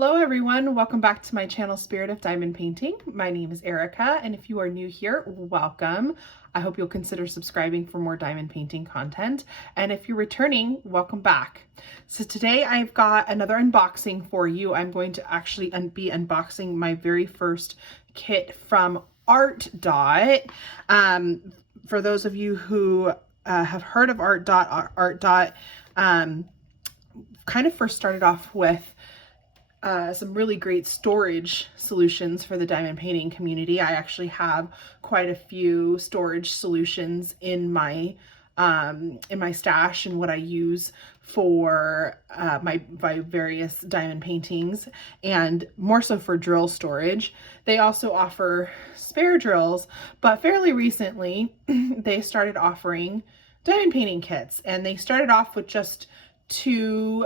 Hello everyone, welcome back to my channel Spirit of Diamond Painting. My name is Erica, and if you are new here, welcome. I hope you'll consider subscribing for more diamond painting content. And if you're returning, welcome back. So today I've got another unboxing for you. I'm going to actually be unboxing my very first kit from ARTDOT. For those of you who have heard of ARTDOT, ARTDOT kind of first started off with some really great storage solutions for the diamond painting community. I actually have quite a few storage solutions in my stash and what I use for my various diamond paintings, and more so for drill storage. They also offer spare drills, but fairly recently they started offering diamond painting kits, and they started off with just two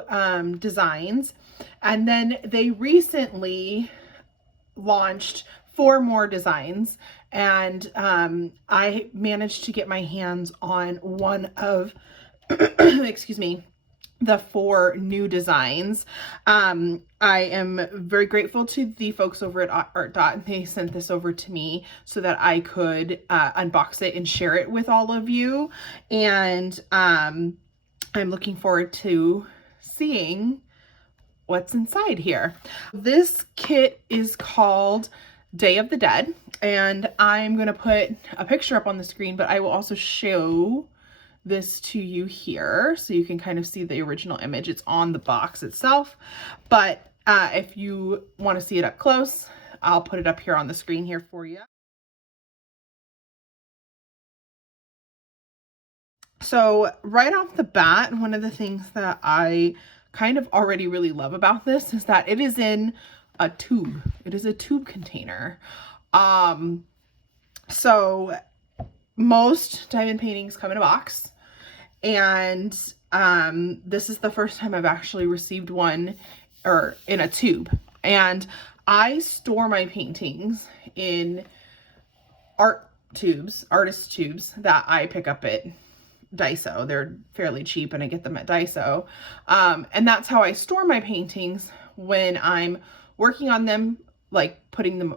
designs. And then they recently launched 4 more designs, and I managed to get my hands on one of, excuse me, the 4 new designs. I am very grateful to the folks over at ARTDOT. They sent this over to me so that I could unbox it and share it with all of you. And I'm looking forward to seeing what's inside here. This kit is called Day of the Dead, and I'm going to put a picture up on the screen, but I will also show this to you here so you can kind of see the original image. It's on the box itself, but if you want to see it up close, I'll put it up here on the screen here for you. So right off the bat, one of the things that I kind of already really love about this is that it is in a tube. It is a tube container. So most diamond paintings come in a box, and this is the first time I've actually received one or in a tube. And I store my paintings in artist tubes that I pick up at Daiso. They're fairly cheap and I get them at Daiso. And that's how I store my paintings when I'm working on them, like putting them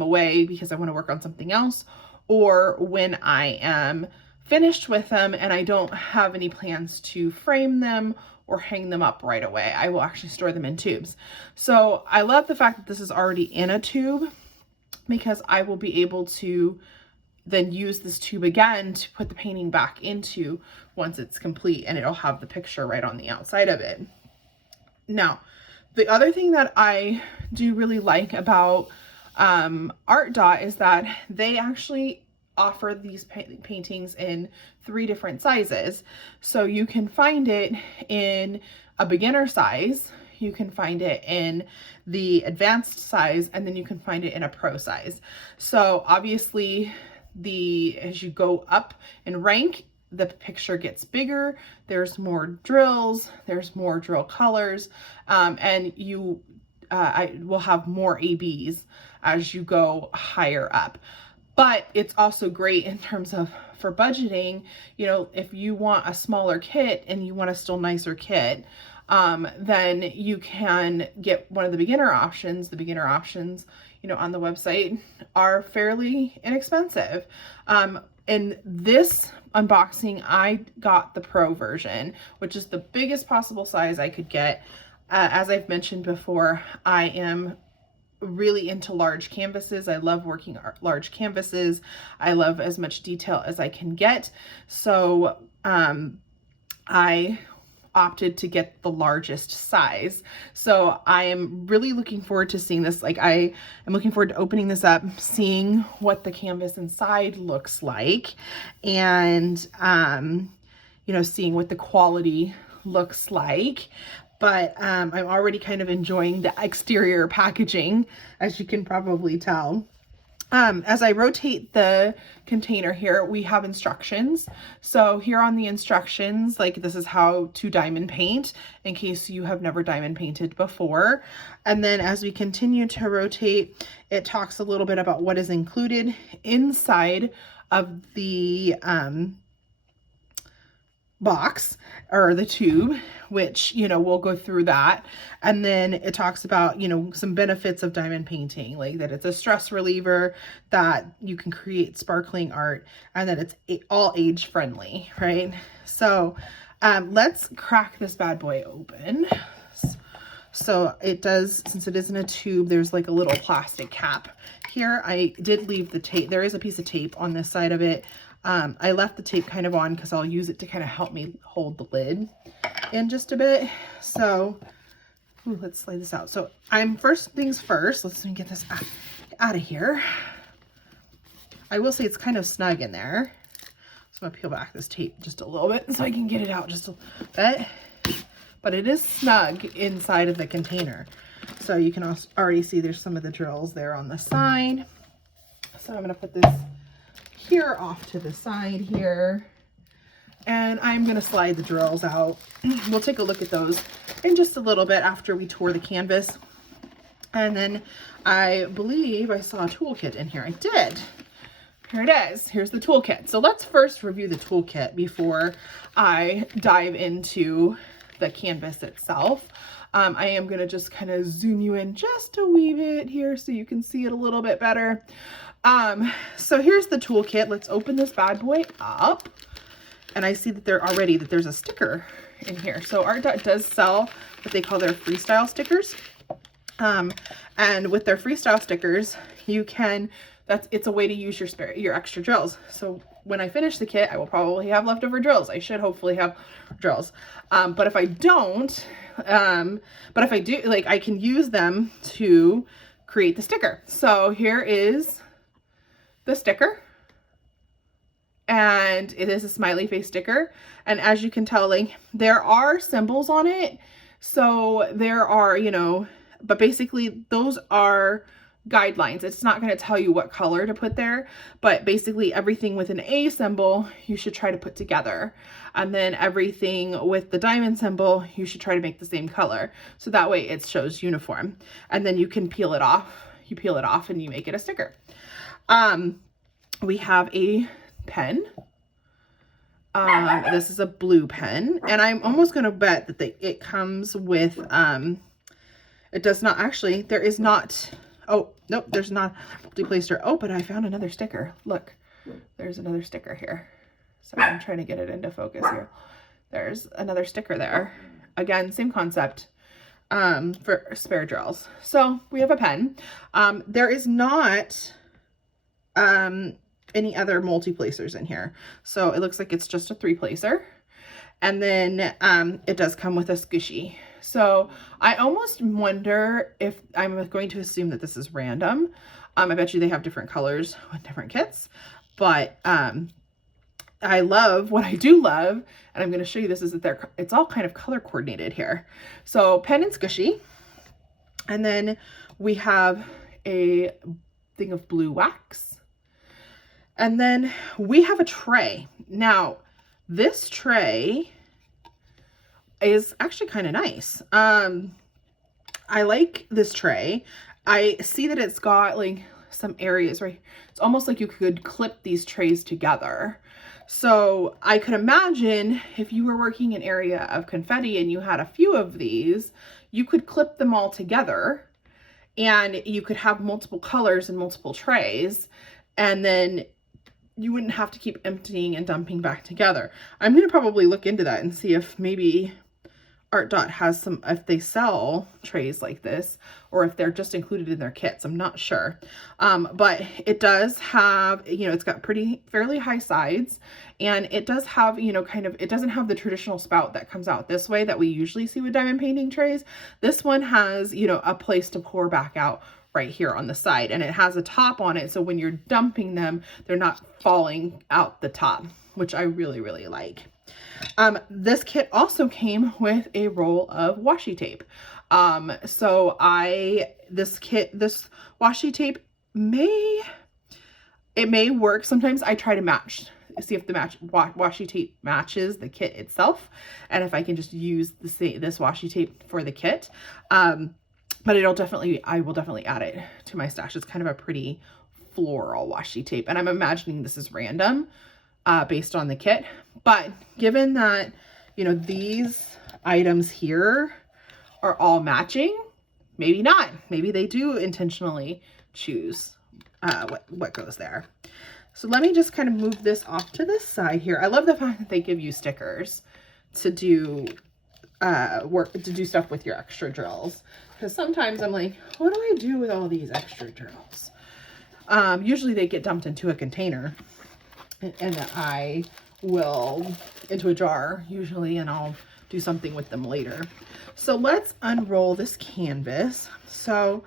away because I want to work on something else, or when I am finished with them and I don't have any plans to frame them or hang them up right away. I will actually store them in tubes. So I love the fact that this is already in a tube, because I will be able to then use this tube again to put the painting back into once it's complete, and it'll have the picture right on the outside of it. Now, the other thing that I do really like about ARTDOT is that they actually offer these paintings in 3 different sizes. So you can find it in a beginner size, you can find it in the advanced size, and then you can find it in a pro size. So obviously as you go up in rank, the picture gets bigger, there's more drills, there's more drill colors, and you will have more ABs as you go higher up. But it's also great in terms of for budgeting. You know, if you want a smaller kit and you want a still nicer kit, then you can get one of the beginner options. The beginner options, you know, on the website are fairly inexpensive. In this unboxing, I got the pro version, which is the biggest possible size I could get. As I've mentioned before, I am really into large canvases. I love working large canvases. I love as much detail as I can get. So I opted to get the largest size. So I am really looking forward to seeing this. Like, I am looking forward to opening this up, seeing what the canvas inside looks like, and you know, seeing what the quality looks like. But I'm already kind of enjoying the exterior packaging, as you can probably tell. As I rotate the container here, we have instructions. So here on the instructions, like, this is how to diamond paint in case you have never diamond painted before. And then as we continue to rotate, it talks a little bit about what is included inside of the box or the tube, which, you know, we'll go through that. And then it talks about, you know, some benefits of diamond painting, like that it's a stress reliever, that you can create sparkling art, and that it's all age friendly, right? So let's crack this bad boy open. So it does, since it is in a tube, there's like a little plastic cap here. I did leave the tape. There is a piece of tape on this side of it. I left the tape kind of on because I'll use it to kind of help me hold the lid in just a bit. So let's slide this out. So first things first, let me get this out of here. I will say it's kind of snug in there. So I'm gonna peel back this tape just a little bit so I can get it out just a bit. But it is snug inside of the container. So you can also already see there's some of the drills there on the side. So I'm gonna put this here off to the side here. And I'm gonna slide the drills out. We'll take a look at those in just a little bit after we tour the canvas. And then I believe I saw a toolkit in here. I did. Here it is. Here's the toolkit. So let's first review the toolkit before I dive into the canvas itself. I am going to just kind of zoom you in just a wee bit here so you can see it a little bit better. So here's the toolkit. Let's open this bad boy up. And I see that there's a sticker in here. So ARTDOT does sell what they call their freestyle stickers. And with their freestyle stickers, you can, it's a way to use your extra drills. So when I finish the kit, I will probably have leftover drills. I should hopefully have drills. But if I don't, but if I do, like, I can use them to create the sticker. So here is the sticker. And it is a smiley face sticker. And as you can tell, like, there are symbols on it. So there are, you know, but basically those are guidelines. It's not going to tell you what color to put there, but basically everything with an A symbol you should try to put together, and then everything with the diamond symbol you should try to make the same color, so that way it shows uniform. And then you can peel it off. You peel it off and you make it a sticker. We have a pen. This is a blue pen, and I'm almost going to bet that it comes with it does not actually, there is not. Oh, nope, there's not a multi-placer. Oh, but I found another sticker. Look, there's another sticker here. Sorry, I'm trying to get it into focus here. There's another sticker there. Again, same concept for spare drills. So we have a pen. There is not any other multi-placers in here. So it looks like it's just a 3-placer. And then it does come with a squishy. So I almost wonder if I'm going to assume that this is random. I bet you they have different colors with different kits, but I love, what I do love, and I'm going to show you this, is that it's all kind of color coordinated here. So pen and squishy. And then we have a thing of blue wax. And then we have a tray. Now, this tray is actually kind of nice. I like this tray. I see that it's got like some areas right. It's almost like you could clip these trays together. So I could imagine if you were working an area of confetti and you had a few of these, you could clip them all together and you could have multiple colors and multiple trays, and then you wouldn't have to keep emptying and dumping back together. I'm going to probably look into that and see if maybe ARTDOT has some, if they sell trays like this, or if they're just included in their kits. I'm not sure. But it does have, you know, it's got fairly high sides, and it does have, you know, kind of, it doesn't have the traditional spout that comes out this way that we usually see with diamond painting trays. This one has, you know, a place to pour back out right here on the side, and it has a top on it. So when you're dumping them, they're not falling out the top, which I really, really like. This kit also came with a roll of washi tape. So this washi tape may work. Sometimes I try to see if the washi tape matches the kit itself, and if I can just use this washi tape for the kit. But I will definitely add it to my stash. It's kind of a pretty floral washi tape, and I'm imagining this is random. based on the kit. But given that, you know, these items here are all matching, maybe not. Maybe they do intentionally choose what goes there. So let me just kind of move this off to this side here. I love the fact that they give you stickers to do stuff with your extra drills. Because sometimes I'm like, what do I do with all these extra drills? Usually they get dumped into a container and I will, into a jar usually, and I'll do something with them later. So let's unroll this canvas. So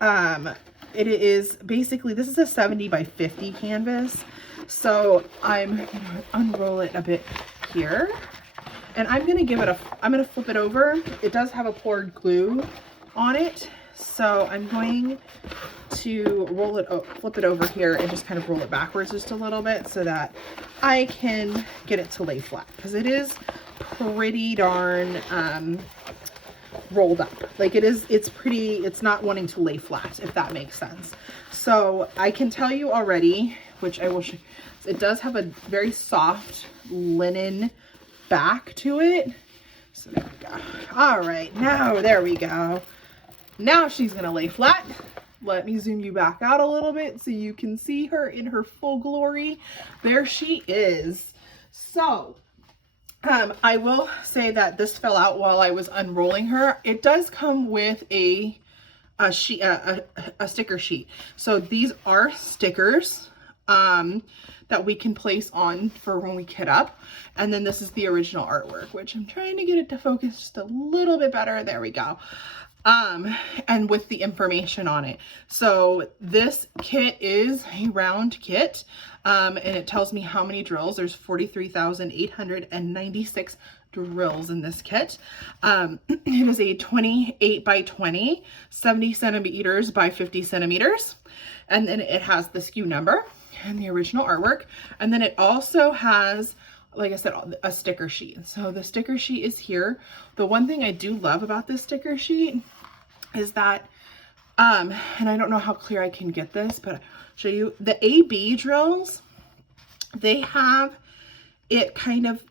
it is basically, this is a 70 by 50 canvas. So I'm gonna unroll it a bit here, and I'm gonna give it I'm gonna flip it over. It does have a poured glue on it. So I'm going to flip it over here and just kind of roll it backwards just a little bit so that I can get it to lay flat, because it is pretty darn rolled up. Like it's not wanting to lay flat, if that makes sense. So I can tell you already, which I will show, it does have a very soft linen back to it. So there we go. All right, now there we go. Now she's gonna lay flat. Let me zoom you back out a little bit so you can see her in her full glory. There she is. So I will say that this fell out while I was unrolling her. It does come with a sticker sheet. So these are stickers that we can place on for when we kit up. And then this is the original artwork, which I'm trying to get it to focus just a little bit better. There we go. And with the information on it. So this kit is a round kit, and it tells me how many drills. There's 43,896 drills in this kit. It is a 28 by 20, 70 centimeters by 50 centimeters. And then it has the SKU number and the original artwork. And then it also has, like I said, a sticker sheet. So the sticker sheet is here. The one thing I do love about this sticker sheet is that, and I don't know how clear I can get this, but I'll show you the AB drills. They have it kind of,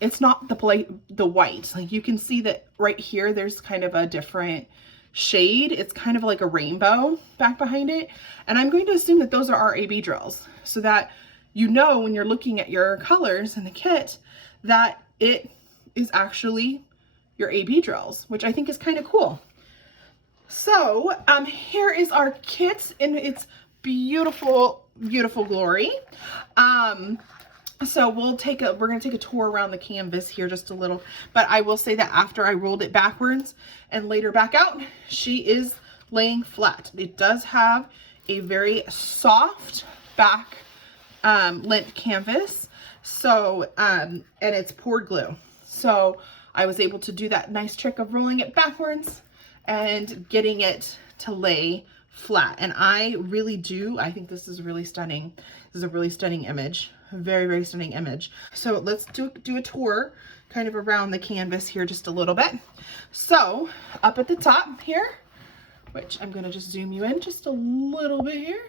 it's not the white. Like you can see that right here, there's kind of a different shade. It's kind of like a rainbow back behind it. And I'm going to assume that those are our AB drills, so that you know when you're looking at your colors in the kit that it is actually your AB drills, which I think is kind of cool. So here is our kit in its beautiful, beautiful glory. So we're gonna take a tour around the canvas here just a little, but I will say that after I rolled it backwards and laid her back out, she is laying flat. It does have a very soft back lint canvas. So, and it's poured glue. So I was able to do that nice trick of rolling it backwards and getting it to lay flat. And I think this is really stunning. This is a really stunning image. A very, very stunning image. So let's do a tour kind of around the canvas here just a little bit. So up at the top here, which I'm gonna just zoom you in just a little bit here.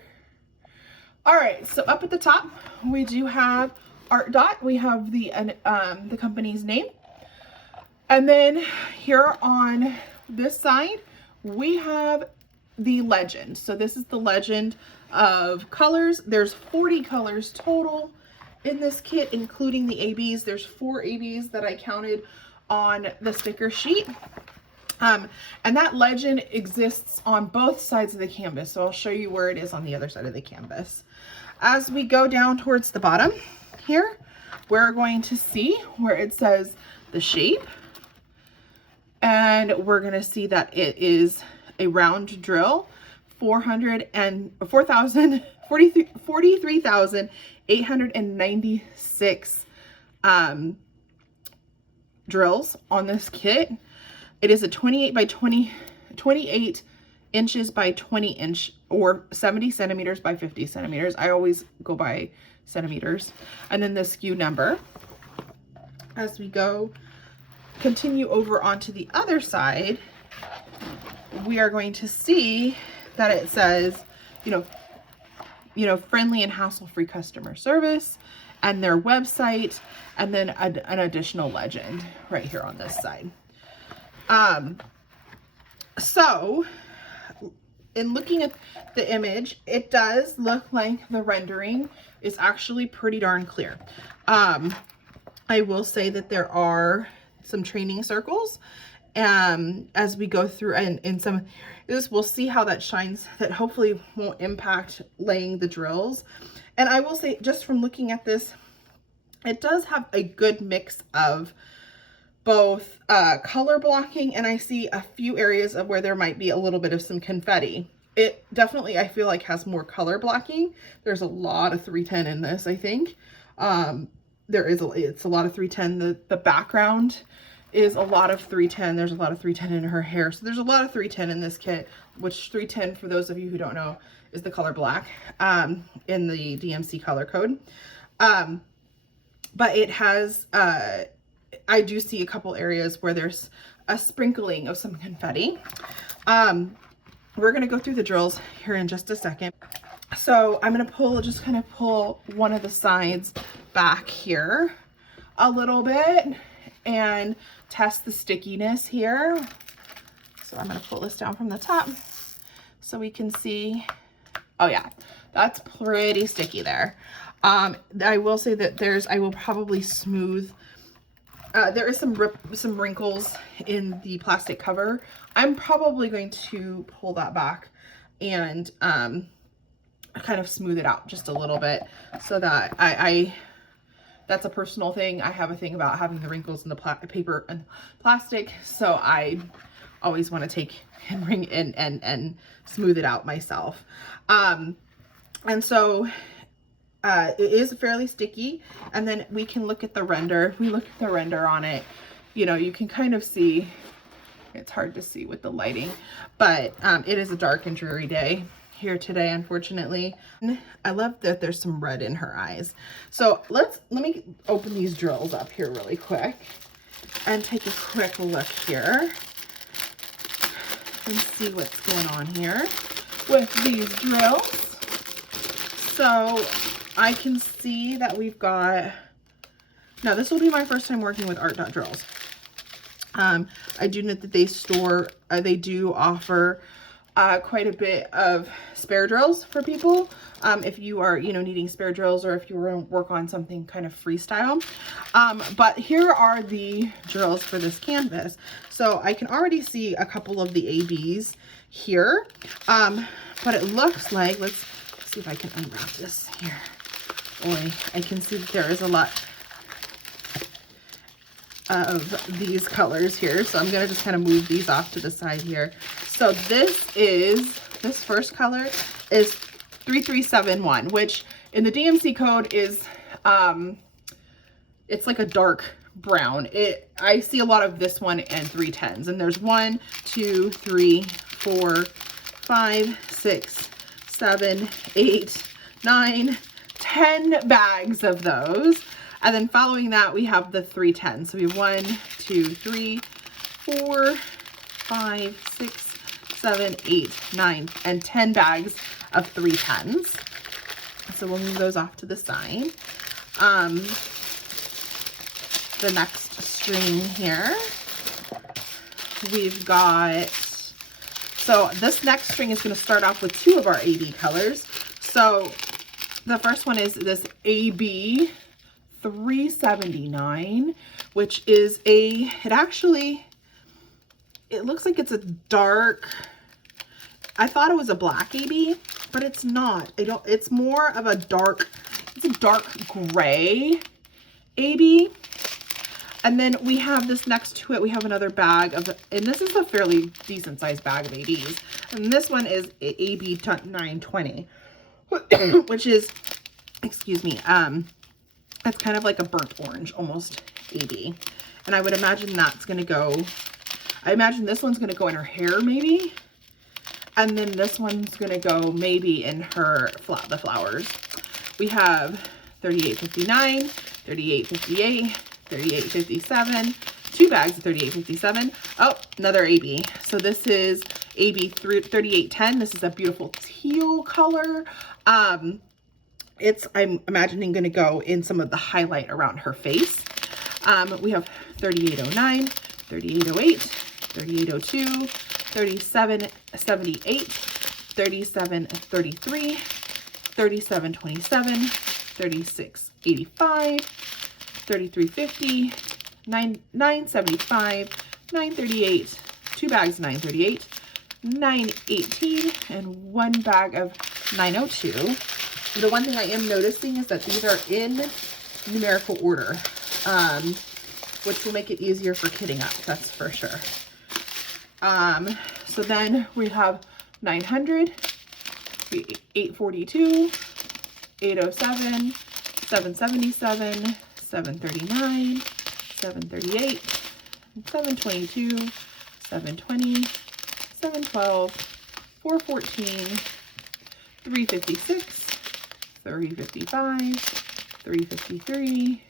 All right, so up at the top, we do have ARTDOT. We have the company's name. And then here on this side, we have the legend. So this is the legend of colors. There's 40 colors total in this kit, including the ABs. There's 4 ABs that I counted on the sticker sheet. And that legend exists on both sides of the canvas. So I'll show you where it is on the other side of the canvas. As we go down towards the bottom here, we're going to see where it says the shape. And we're going to see that it is a round drill, 43,896 drills on this kit. It is a 28 by 28 inches by 20 inch, or 70 centimeters by 50 centimeters. I always go by centimeters. And then the SKU number. As we continue over onto the other side, we are going to see that it says, you know, you know, friendly and hassle-free customer service, and their website, and then an additional legend right here on this side. So in looking at the image, it does look like the rendering is actually pretty darn clear. I will say that there are some training circles as we go through, and in some of this, we'll see how that shines, that hopefully won't impact laying the drills. And I will say, just from looking at this, it does have a good mix of both color blocking, and I see a few areas of where there might be a little bit of some confetti. It definitely, I feel like, has more color blocking. There's a lot of 310 in this, I think. It's a lot of 310. The background is a lot of 310. There's a lot of 310 in her hair. So there's a lot of 310 in this kit, which 310, for those of you who don't know, is the color black in the DMC color code. But it has, I do see a couple areas where there's a sprinkling of some confetti. We're going to go through the drills here in just a second. So I'm going to just kind of pull one of the sides back here a little bit and test the stickiness here. So I'm going to pull this down from the top so we can see. Oh yeah, that's pretty sticky there. I will say that I will probably smooth. There is some wrinkles in the plastic cover. I'm probably going to pull that back and kind of smooth it out just a little bit, so that that's a personal thing. I have a thing about having the wrinkles in the paper and plastic, so I always want to take and bring in and smooth it out myself. And so it is fairly sticky, and then we can look at the render. If we look at the render on it, you know, you can kind of see, it's hard to see with the lighting, but it is a dark and dreary day here today, unfortunately. I love that there's some red in her eyes. So let me open these drills up here really quick and take a quick look here and see what's going on here with these drills. So I can see that we've got, now this will be my first time working with ARTDOT drills. I do know that they do offer quite a bit of spare drills for people. If you are, you know, needing spare drills, or if you want to work on something kind of freestyle. But here are the drills for this canvas. So I can already see a couple of the ABs here. But it looks like, let's see if I can unwrap this here. Boy, I can see that there is a lot of these colors here. So I'm going to just kind of move these off to the side here. So this first color is 3371, which in the DMC code is, it's like a dark brown. I see a lot of this one and 310s, and there's 1, 2, 3, 4, 5, 6, 7, 8, 9, 10 bags of those. And then following that, we have the 310. So we have 1, 2, 3, 4, 5, 6, 7, 8, 9, and 10 bags of 310s. So we'll move those off to the side. The next string here, we've got, so this next string is going to start off with 2 of our AB colors. So the first one is this AB 379, which is it looks like it's a dark, I thought it was a black AB, but it's not. It's more of a dark, it's a dark gray AB. And then we have this next to it, we have another bag of, and this is a fairly decent sized bag of ABs. And this one is AB 920, which is, excuse me, it's kind of like a burnt orange, almost AB. And I would imagine that's going to go, I imagine this one's going to go in her hair maybe. And then this one's going to go maybe in the flowers. We have 3859, 3858, 3857, 2 bags of 3857. Oh, another AB. So this is AB 3810. This is a beautiful teal color. It's, I'm imagining, going to go in some of the highlight around her face. We have 3809, 3808, 3802, 3778, 3733, 3727, 3685, 3350, 975, 938, 2 bags 938, 918, and 1 bag of 902. The one thing I am noticing is that these are in numerical order, which will make it easier for kitting up, that's for sure. So then we have 900, 842, 807, 777, 739, 738, 722, 720, 712, 414, 356, 355, 353,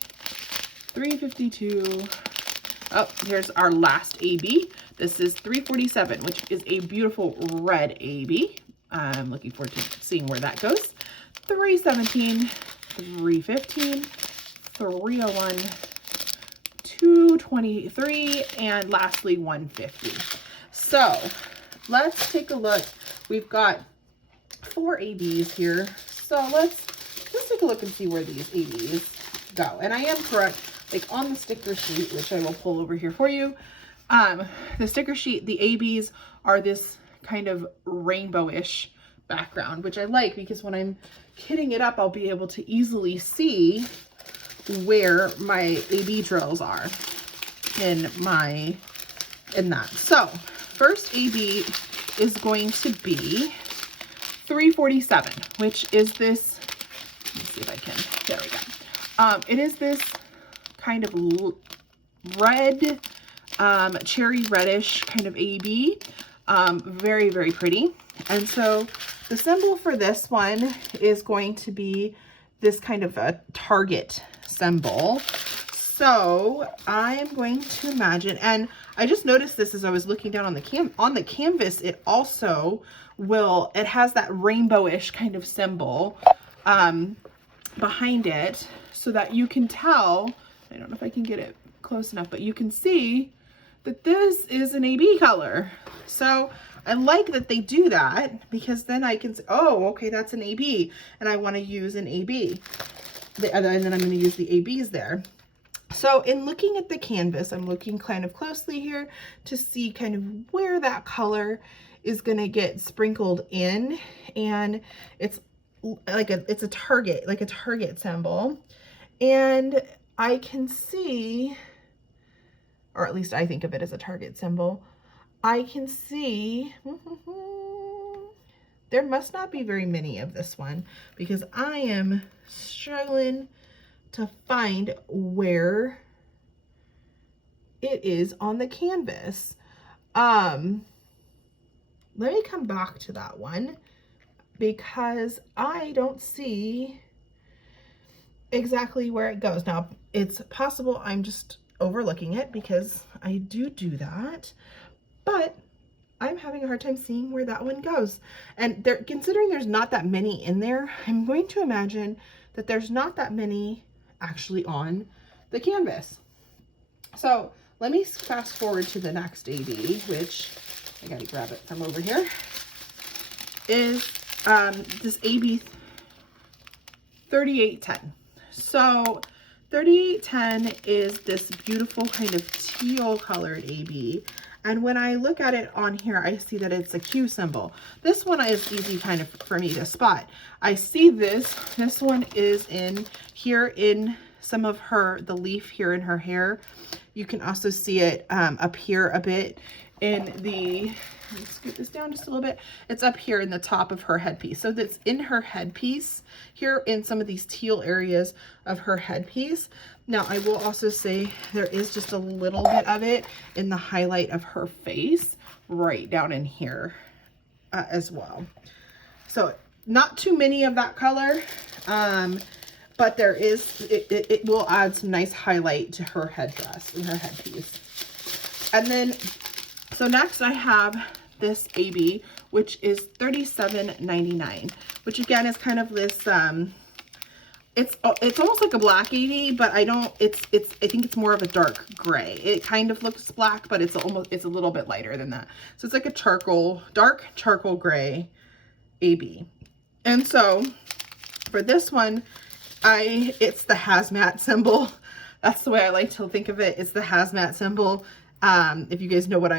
352. Oh, here's our last AB. This is 347, which is a beautiful red AB. I'm looking forward to seeing where that goes. 317, 315, 301, 223, and lastly 150. So let's take a look. We've got 4 ABs here. So let's take a look and see where these ABs go. And I am correct, like on the sticker sheet, which I will pull over here for you. The sticker sheet, the ABs are this kind of rainbowish background, which I like because when I'm kitting it up, I'll be able to easily see where my AB drills are in that. So first AB is going to be 347, which is this, let me see if I can, there we go. It is this kind of red, cherry reddish kind of AB. Very, very pretty. And so the symbol for this one is going to be this kind of a target symbol. So I'm going to imagine, and I just noticed this as I was looking down on the canvas, it also will, it has that rainbowish kind of symbol behind it so that you can tell, I don't know if I can get it close enough, but you can see that this is an AB color. So I like that they do that because then I can say, oh, okay, that's an AB and I want to use an AB. And then I'm going to use the ABs there. So in looking at the canvas, I'm looking kind of closely here to see kind of where that color is going to get sprinkled in. And it's like it's a target, like a target symbol. And I can see, or at least I think of it as a target symbol, I can see, there must not be very many of this one because I am struggling to find where it is on the canvas. Let me come back to that one because I don't see exactly where it goes. Now, it's possible I'm just overlooking it because I do that, but I'm having a hard time seeing where that one goes. And there, considering there's not that many in there, I'm going to imagine that there's not that many actually on the canvas. So let me fast forward to the next AB, which I gotta grab it from over here, is this AB 3810. So 3810 is this beautiful kind of teal colored AB. And when I look at it on here, I see that it's a Q symbol. This one is easy kind of for me to spot. I see this one is in here in some of the leaf here in her hair. You can also see it up here a bit in the, let's scoot this down just a little bit. It's up here in the top of her headpiece. So that's in her headpiece here in some of these teal areas of her headpiece. Now I will also say there is just a little bit of it in the highlight of her face right down in here as well. So not too many of that color, but there is, it will add some nice highlight to her headdress and her headpiece. And then, so next I have this AB, which is $37.99, which again is kind of this, it's almost like a black AB, but I think it's more of a dark gray. It kind of looks black, but it's a little bit lighter than that. So it's like a dark charcoal gray AB. And so for this one, it's the hazmat symbol. That's the way I like to think of it. It's the hazmat symbol. If you guys know what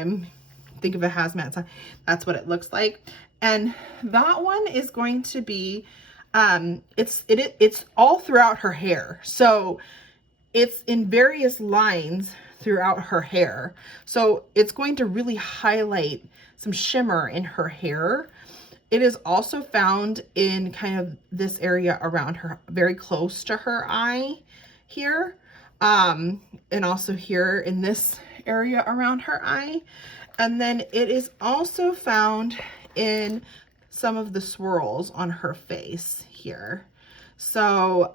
think of a hazmat sign, that's what it looks like. And that one is going to be, it's all throughout her hair. So it's in various lines throughout her hair. So it's going to really highlight some shimmer in her hair. It is also found in kind of this area around her, very close to her eye here. And also here in this area around her eye. And then it is also found in some of the swirls on her face here. So,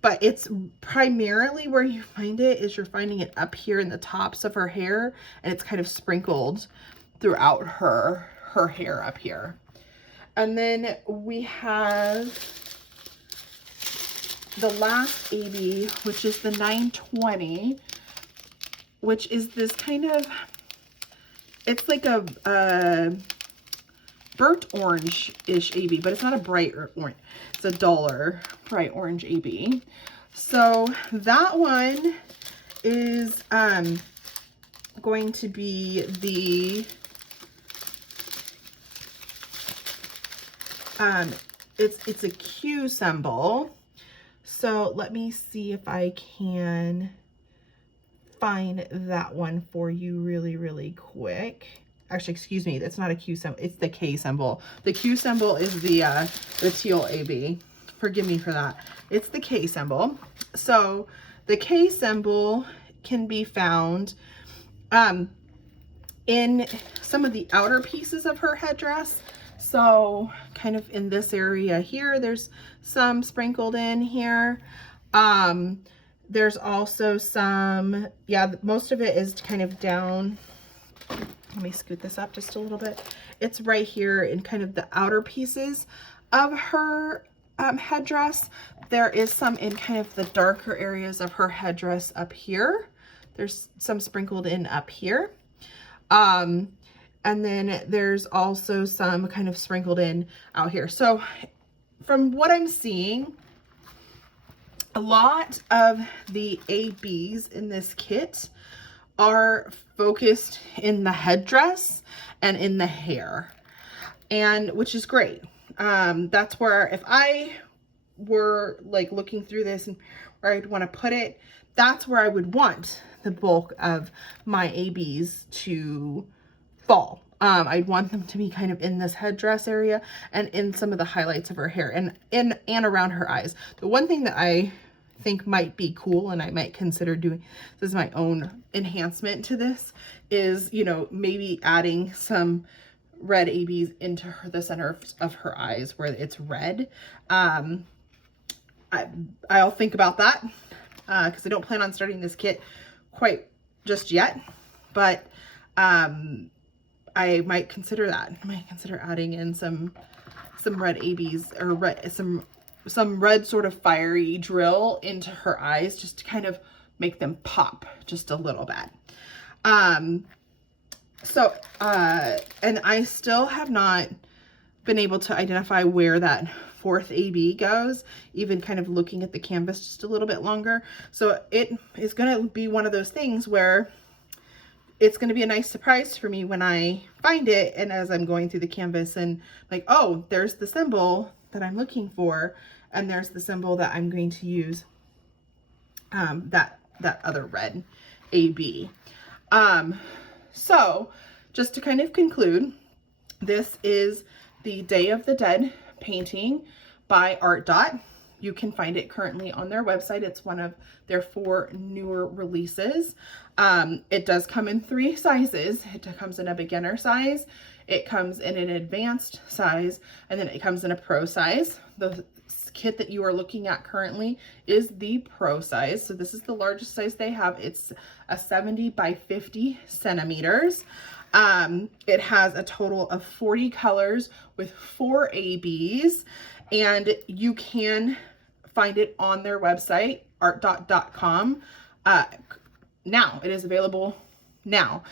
but it's primarily where you find it is you're finding it up here in the tops of her hair, and it's kind of sprinkled throughout her hair up here. And then we have the last AB, which is the 920, which is this kind of, it's like a burnt orange-ish AB, but it's not a bright orange. It's a duller bright orange AB. So that one is going to be the, it's a Q symbol. So let me see if I can find that one for you really, really quick. Actually, excuse me, that's not a Q symbol, it's the K symbol. The Q symbol is the teal AB. Forgive me for that. It's the K symbol. So the K symbol can be found in some of the outer pieces of her headdress. So kind of in this area here, there's some sprinkled in here. There's also some, yeah, most of it is kind of down. Let me scoot this up just a little bit. It's right here in kind of the outer pieces of her headdress. There is some in kind of the darker areas of her headdress up here. There's some sprinkled in up here. And then there's also some kind of sprinkled in out here. So from what I'm seeing, a lot of the ABs in this kit are focused in the headdress and in the hair, and which is great. That's where, if I were like looking through this and where I'd want to put it, that's where I would want the bulk of my ABs to fall. I'd want them to be kind of in this headdress area and in some of the highlights of her hair and around her eyes. The one thing that I think might be cool, and I might consider doing, this is my own enhancement to this, is, you know, maybe adding some red ABs into the center of her eyes where it's red. I'll think about that because I don't plan on starting this kit quite just yet, but I might consider that. I might consider adding in some red ABs or some red sort of fiery drill into her eyes just to kind of make them pop just a little bit. And I still have not been able to identify where that fourth AB goes, even kind of looking at the canvas just a little bit longer. So it is going to be one of those things where it's going to be a nice surprise for me when I find it, and as I'm going through the canvas and like, oh, there's the symbol that I'm looking for, and there's the symbol that I'm going to use, that other red AB. So just to kind of conclude, this is the Day of the Dead painting by ARTDOT. You can find it currently on their website. It's one of their 4 newer releases. It does come in 3 sizes. It comes in a beginner size, it comes in an advanced size, and then it comes in a pro size. The kit that you are looking at currently is the pro size. So this is the largest size they have. It's a 70 by 50 centimeters. It has a total of 40 colors with 4 ABs, and you can find it on their website, ARTDOT.com. Now, it is available now.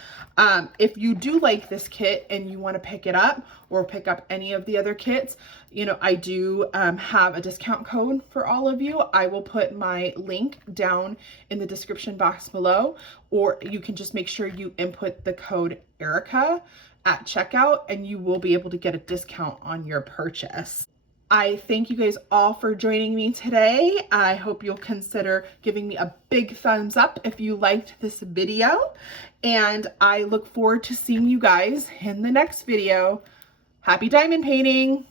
If you do like this kit and you want to pick it up or pick up any of the other kits, you know, I do have a discount code for all of you. I will put my link down in the description box below, or you can just make sure you input the code Erika at checkout and you will be able to get a discount on your purchase. I thank you guys all for joining me today. I hope you'll consider giving me a big thumbs up if you liked this video. And I look forward to seeing you guys in the next video. Happy diamond painting!